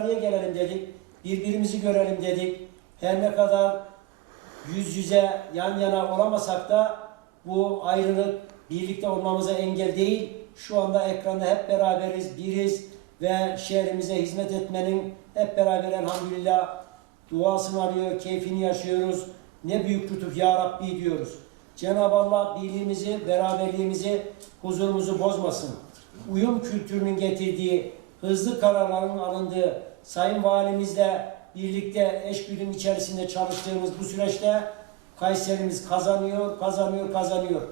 araya gelelim dedik. Birbirimizi görelim dedik. Her ne kadar yüz yüze yan yana olamasak da bu ayrılık birlikte olmamıza engel değil. Şu anda ekranda hep beraberiz, biriz ve şehrimize hizmet etmenin hep beraber elhamdülillah duasını alıyor, keyfini yaşıyoruz. Ne büyük lütuf ya Rabbi diyoruz. Cenab-ı Allah birliğimizi, beraberliğimizi, huzurumuzu bozmasın. Uyum kültürünün getirdiği, hızlı kararların alındığı, Sayın Valimizle birlikte eşgüdüm içerisinde çalıştığımız bu süreçte Kayserimiz kazanıyor, kazanıyor, kazanıyor.